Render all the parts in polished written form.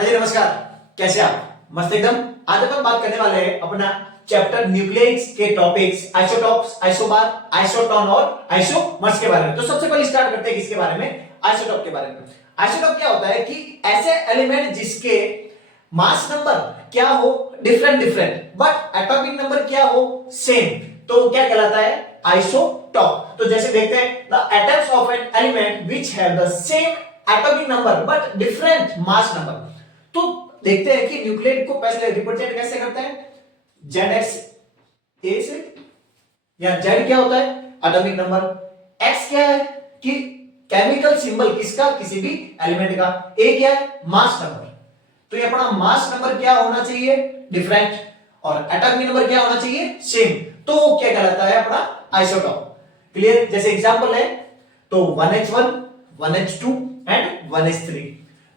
हाँ जी नमस्कार, कैसे आप? मस्त एकदम। आज अपन बात करने वाले हैं अपना चैप्टर न्यूक्लियस के टॉपिक्स आइसोटॉप्स, आइसोबार, आइसोटोन और आइसोमर्स के बारे में। तो सबसे पहले स्टार्ट करते हैं किसके बारे में? आइसोटॉप के बारे में। आइसोटॉप क्या होता है कि ऐसे एलिमेंट जिसके मास नंबर क्या हो different different but atomic number क्या हो सेम, तो क्या कहलाता है? आइसोटॉप। तो जैसे देखते हैं the atoms of an element which have the same atomic number but different mass number. तो देखते हैं कि न्यूक्लियड को पहले रिप्रेजेंट कैसे करते हैं? जेड ए से, या जेड क्या होता है? Atomic number. एक्स क्या है कि केमिकल सिंबल किसका? किसी भी एलिमेंट का। ए क्या है? Mass number. तो ये अपना मास नंबर क्या होना चाहिए? डिफरेंट। और एटॉमिक नंबर क्या होना चाहिए? सेम। तो क्या कहलाता है अपना? आइसोटॉप। क्लियर? जैसे एग्जांपल है तो 1h1 1h2 एंड 1h3।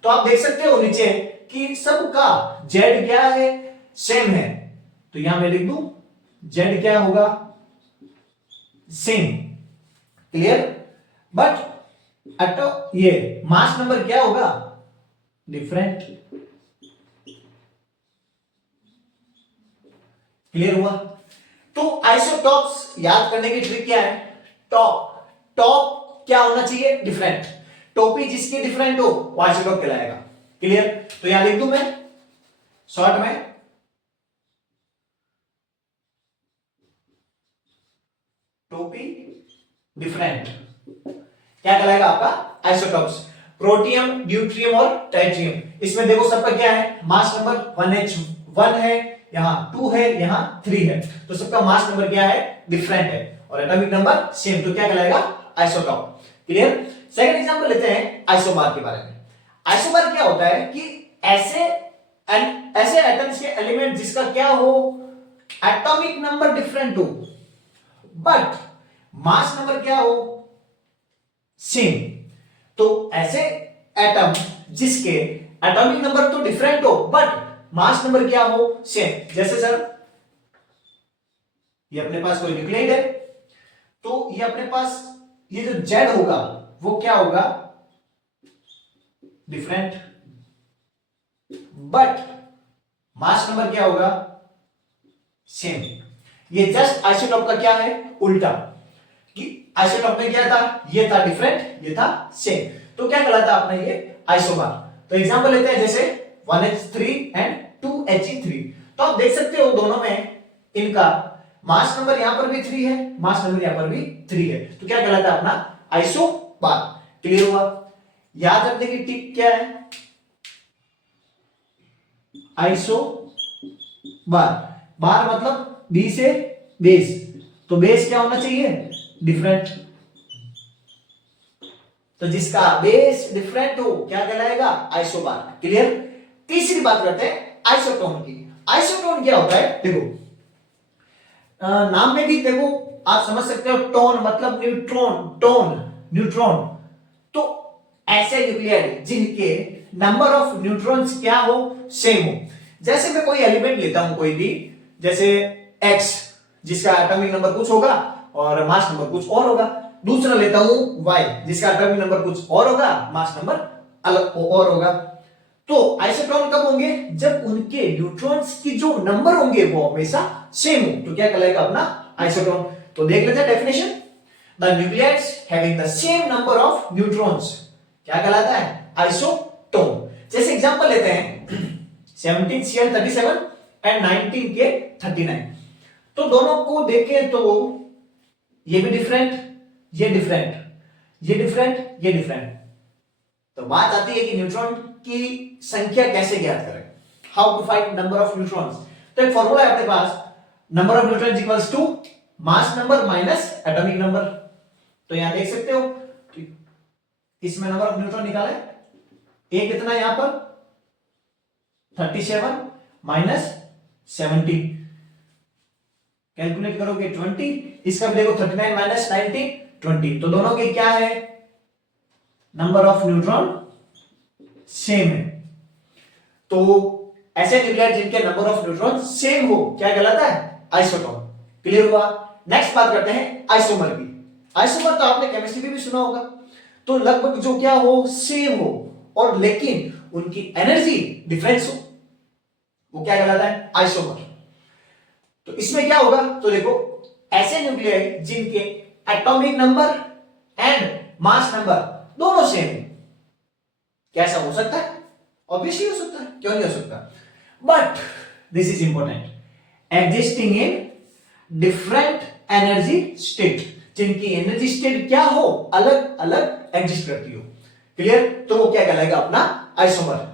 तो आप देख सकते हो नीचे कि सबका जेड क्या है? सेम है। तो यहां मैं लिख दूं जेड क्या होगा? सेम। क्लियर? बट ये मास नंबर क्या होगा? डिफरेंट। क्लियर हुआ? तो आइसोटॉप्स याद करने की ट्रिक क्या है? टॉप टॉप क्या होना चाहिए? डिफरेंट। टोपी जिसकी डिफरेंट हो वो आइसोटॉप कहलाएगा। क्लियर? तो यहां लिख दूं मैं शॉर्ट में टोपी डिफरेंट क्या कहलाएगा आपका? आइसोटॉप्स। प्रोटियम, ड्यूट्रियम और ट्राइटियम, इसमें देखो सबका क्या है? मास नंबर 1h1 है, यहां 2 है, यहां 3 है। तो सबका मास नंबर क्या है? डिफरेंट है। और एटॉमिक नंबर सेम। तो क्या कहलाएगा? आइसोटॉप। क्लियर? सेकंड एग्जांपल लेते हैं आइसोबार के बारे में। आइसोबार क्या होता है कि ऐसे एटम्स के एलिमेंट जिसका क्या हो? एटॉमिक नंबर डिफरेंट हो बट मास नंबर क्या हो? सेम। तो ऐसे एटम जिसके एटॉमिक नंबर तो डिफरेंट हो बट मास नंबर क्या हो? सेम। जैसे सर ये अपने पास कोई न्यूक्लियड है, तो ये अपने पास ये जो जेड होगा वो क्या होगा? डिफरेंट। बट मास नंबर क्या होगा? सेम। ये जस्ट आइसोटॉप का क्या है? उल्टा। कि आइसोटॉप में क्या था? ये था डिफरेंट, ये था सेम। तो क्या कहलाता है अपना ये? आइसोबार। तो एग्जांपल लेते हैं जैसे 1h3 एंड 2he3। तो आप देख सकते हो दोनों में इनका मास नंबर यहां पर भी 3 है, मास नंबर यहां पर भी 3 है। तो क्या कहलाता है अपना? आइसोबार। क्लियर हुआ? याद रखने की टिक क्या है? आइसो बार। बार मतलब बी से बेस। तो बेस क्या होना चाहिए? डिफरेंट। तो जिसका बेस डिफरेंट हो क्या कहलाएगा? आइसोबार। क्लियर? तीसरी बात करते हैं आइसोटोन की। आइसोटोन क्या होता है? देखो नाम में भी देखो आप समझ सकते हो, टोन मतलब न्यूट्रॉन, टोन न्यूट्रॉन। तो ऐसे न्यूक्लियड जिनके नंबर ऑफ न्यूट्रॉन्स क्या हो? सेम हो। जैसे मैं कोई एलिमेंट लेता हूं कोई भी, जैसे x जिसका एटॉमिक नंबर कुछ होगा और मास नंबर कुछ और होगा। दूसरा लेता हूं y जिसका एटॉमिक नंबर कुछ और होगा, मास नंबर अलग और होगा। तो आइसोटोन कब होंगे? जब उनके न्यूट्रॉन्स की जो नंबर होंगे वो हमेशा सेम हो। तो क्या कहलाएगा अपना? आइसोटोन। तो देख लेते हैं definition. The nuclides having the same number of neutrons क्या कहलाता है? आइसोटोन। जैसे एग्जांपल लेते हैं 17Cl37 एंड 19K39। तो दोनों को देखें तो ये भी डिफरेंट, ये डिफरेंट, ये डिफरेंट, ये डिफरेंट। तो बात आती है कि न्यूट्रॉन की संख्या कैसे ज्ञात करें? How to find number of neutrons? तो एक फॉर्मूला है अपने पास, number of neutrons equals to mass number minus atomic number. तो यहां देख सकते हो इसमें नंबर ऑफ न्यूट्रॉन निकाला है, ए कितना यहां पर? 37 माइनस 70, कैलकुलेट करोगे 20। इसका भी देखो 39 माइनस 90 20। तो दोनों के क्या है? नंबर ऑफ न्यूट्रॉन सेम है। तो ऐसे न्यूक्लियड जिनके नंबर ऑफ न्यूट्रॉन सेम हो क्या कहलाता है? आइसोटोन। क्लियर हुआ? नेक्स्ट बात करते हैं आइसोमर की। आइसोमर तो आपने केमिस्ट्री में भी सुना होगा। तो लगभग जो क्या हो? सेम हो, और लेकिन उनकी एनर्जी डिफरेंस हो, वो क्या कहलाता है? आइसोमर। तो इसमें क्या होगा? तो देखो, ऐसे न्यूक्लियाइड जिनके atomic number and mass number दोनों सेम है, कैसा हो सकता है? ऑब्वियसली हो सकता है, क्यों नहीं हो सकता? But this is important, existing in different energy state, जिनकी एनर्जी स्टेट क्या हो? अलग अलग एग्जिस्ट करती हो। क्लियर? तो वो क्या कहलाएगा? अपना आइसोमर।